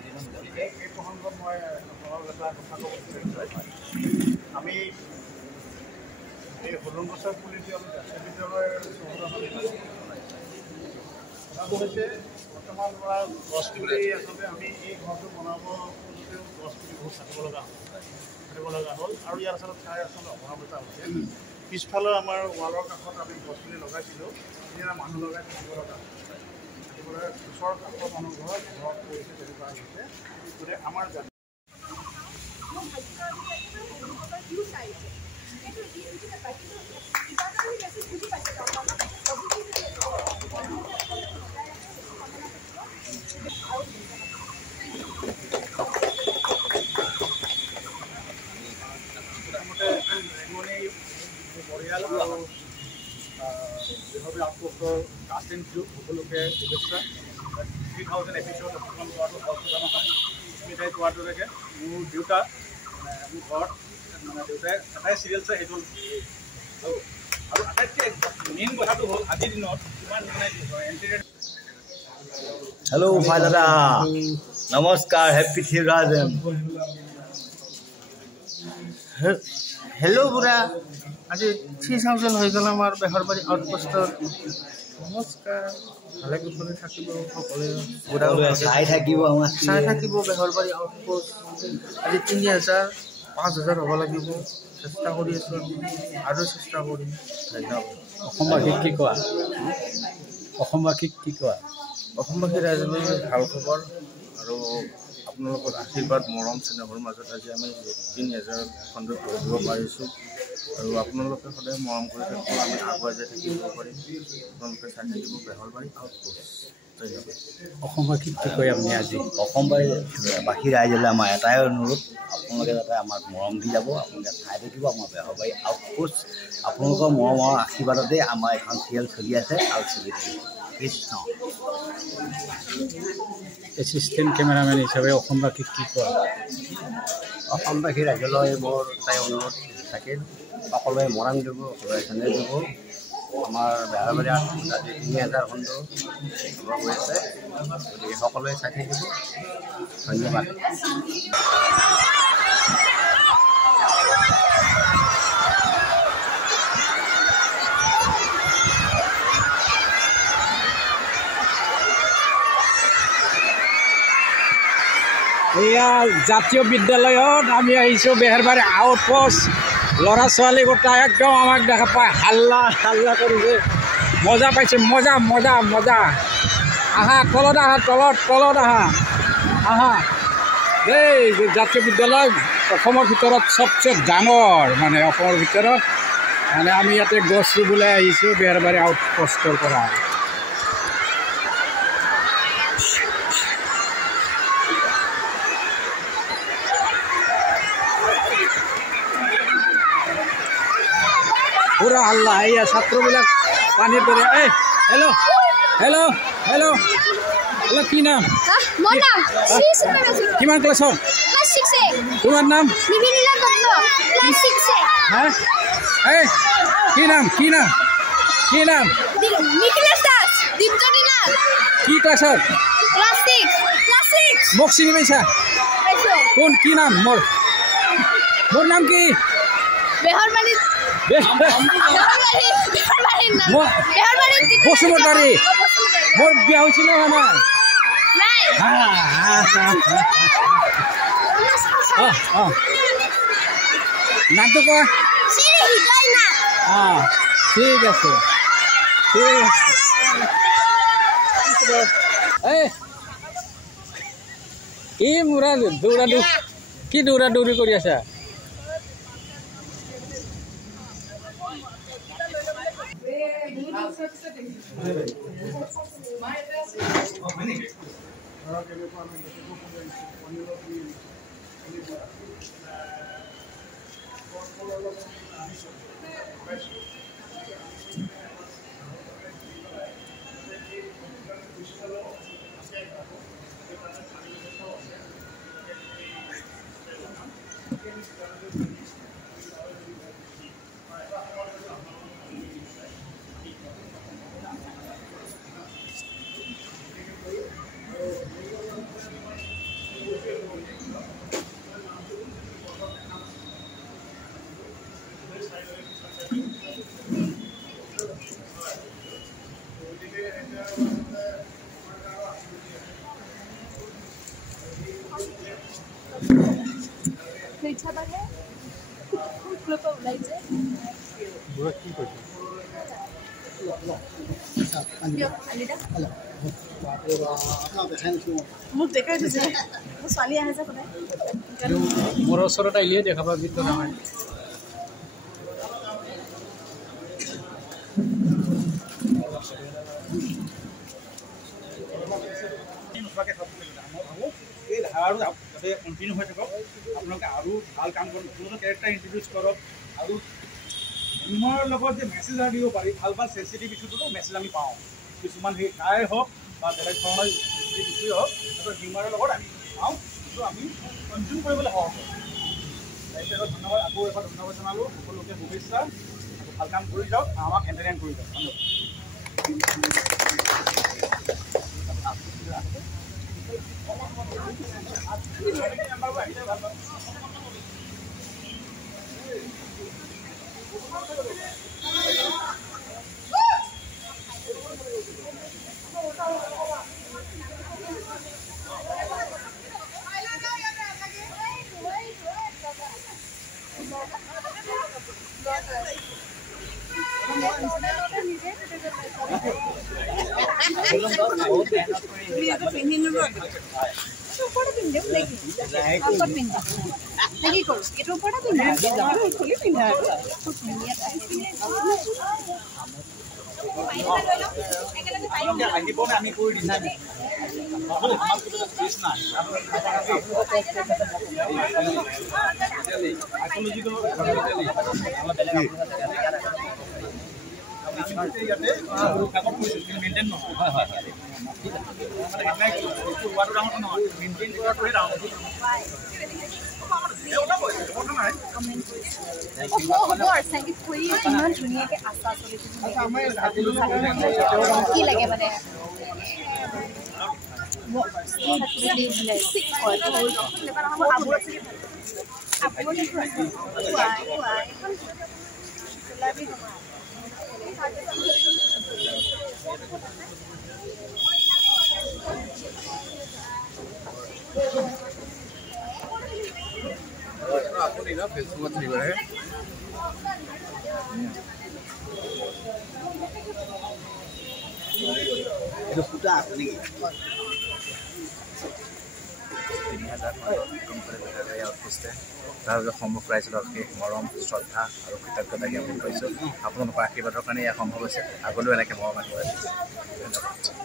এই প্ৰসংগত মই এটা কথা ক'ব বিচাৰিছোঁ। আমি এই হলুং গছৰ পুলিটো আমি জাতীয় বিদ্যালয়ৰ কথাটো হৈছে বৰ্তমান পৰা গছ পুলি আচলতে আমি এই ঘৰটো বনাব খোজোঁতেও গছ পুলি বহুত কাটিব লগা হ'ল আৰু ইয়াৰ আচলতে ঠাই আচলতে অভাৱ এটা হৈছে। পিছফালে আমাৰ ৱালৰ কাষত আমি গছ পুলি লগাইছিলোঁ, এতিয়া মানুহ লগাই থাকিব লগা হৈছে। থাকিবলৈ ওচৰৰ কাষৰ মানুহ ঘৰত পৰিছে তেনেকুৱা হৈছে। গতিকে আমাৰ পৰিয়াল আৰু যিভাৱে আউটপোষ্টৰ কাষ্টিং সকলোকে শুভেচ্ছা। 3000 এপিছড অংশগ্ৰহণ কৰাটো সহজ কথা নহয়। স্মিতাই কোৱাৰ দৰেকে মোৰ দেউতা মোৰ ঘৰত দেউতাই এটাই চিৰিয়েল চাই সেইটো আৰু আটাইতকৈ মেইন কথাটো হ'ল আজিৰ দিনত কিমান হেল্ল' ভাই দাদা, নমস্কাৰ, হেপ্পী শিৱৰাত্ৰি। হেল্ল' বুঢ়া, আজি 3000 হৈ গ'ল আমাৰ বেহৰবাৰী আউটপোষ্টৰ। নমস্কাৰ, ভালে কুশলে থাকিব সকলোৱে, চাই থাকিব বেহৰবাৰী আউটপোষ্ট। আজি 3000 5000 হ'ব লাগিব, চেষ্টা কৰি আছোঁ আমি, আৰু চেষ্টা কৰিম। ধন্যবাদ। অসমবাসীক কি কোৱা? অসমবাসীক কি কোৱা? অসমবাসী ৰাইজলৈ ভাল খবৰ আৰু আপোনালোকৰ আশীৰ্বাদ মৰম চেনেহৰ মাজত আজি আমি 3000 খণ্ডত ধৰিব পাৰিছোঁ আৰু আপোনালোকে সদায় মৰম কৰি থাকিব, আমি আগুৱাই যাই থাকিব পাৰিম। আপোনালোকে চাই থাকিব বেহৰবাৰী আউটপোষ্ট। ধন্যবাদ। অসমবাসীক কি কয় আপুনি আজি? অসমবাসী ৰাইজলৈ আমাৰ এটাই অনুৰোধ, আপোনালোকে যাতে আমাক মৰম দি যাব, আপোনালোকে চাই থাকিব আমাৰ বেহৰবাৰী আউটপোষ্ট। আপোনালোকৰ মৰমৰ আশীৰ্বাদতে আমাৰ এখন চিৰিয়েল চলি আছে আৰু চলি থাকিব। কৃষ্ণ। এছিষ্টেণ্ট কেমেৰামেন হিচাপে অসমবাসীক কি কোৱা? অসমবাসী ৰাইজলৈ মোৰ এটাই অনুৰোধ থাকিল, সকলোৱে মৰম দিব, সকলোৱে চেনেহ দিব। আমাৰ বেহৰবাৰী আউটপোষ্ট আজি 3000 খণ্ড হ'ব গৈ আছে, গতিকে সকলোৱে চাই থাকিব। ধন্যবাদ। এয়া জাতীয় বিদ্যালয়ত আমি আহিছোঁ, বেহৰবাৰী আউটপোষ্ট। ল'ৰা ছোৱালী গোটাই একদম আমাক দেখা পায় হাল্লা কৰিছে, মজা পাইছে, মজা মজা মজা। আহা তলত, আহা তলত আহা এই জাতীয় বিদ্যালয় অসমৰ ভিতৰত চবচে ডাঙৰ, মানে অসমৰ ভিতৰত মানে আমি ইয়াতে গছ ৰুবলৈ আহিছোঁ বেহৰবাৰী আউটপোষ্টৰ পৰা। পুৰা হাল্লা, এয়া ছাত্ৰবিলাক পানীৰ দৰে। এই হেল্ল' হেল্ল' হেল্ল' হেল্ল', কি নাম? কিমান ক্লাছত? তোমাৰ নাম? এই কি নাম? কি ক্লাছত? মোক চিনি পাইছা? কোন, কি নাম? মোৰ নাম কি? বসুমতাৰী। মোৰ বিয়া হৈছিল নে হোৱা নাই? নামটো কোৱা। ঠিক আছে। কি মোৰা দৌৰা দৌৰি কৰি আছা? ইচ্ছা বাঢ়ে ওলাইছে মোক দেখাই দিছে মোৰ ছোৱালী আহে যে সদায় মোৰ ওচৰত আহিয়ে দেখা পাবি তো নহয় এই ধাৰাটো যাতে কণ্টিনিউ হৈ থাকক আপোনালোকে আৰু ভাল কাম কৰক নতুন কেৰেক্টাৰ ইণ্ট্ৰডিউচ কৰক আৰু হিউমাৰৰ লগত যে মেছেজ এটা দিব পাৰি ভাল ভাল চেঞ্চিটিভ ইছ্যুটোতো মেছেজ আমি পাওঁ কিছুমান সেই গায়ে হওক বা বেলেগ ধৰণৰ চেঞ্চিটিভ ইছ্যুৱে হওক সেইটো হিউমাৰৰ লগত আমি পাওঁ কিন্তু আমি কনজিউম কৰিবলৈ সহজ হয় তাৰপিছত ধন্যবাদ আকৌ এবাৰ ধন্যবাদ জনালোঁ সকলোকে শুভেচ্ছা ভাল কাম কৰি যাওক আমাক এণ্টাৰটেইন কৰি যাওক ধন্যবাদ আমি কৰি দিম মেইনটেইন নহয় মেইনটেইন কৰাটোহে ডাঙৰ ইমান ধুনীয়াকে আচাৰ কি লাগে মানে আপুনি না ফেচবুকত থাকিবহে এইটো ফুটা আছে নেকি 3000 আউটপোষ্টে তাৰ সম্ভৱ ৰাইজৰ মৰম শ্ৰদ্ধা আৰু কৃতজ্ঞতা জ্ঞাপন কৰিছোঁ আপোনালোকৰ আশীৰ্বাদৰ কাৰণে এয়া সম্ভৱ হৈছে আগলৈও এনেকৈ মৰম আহিব ধন্যবাদ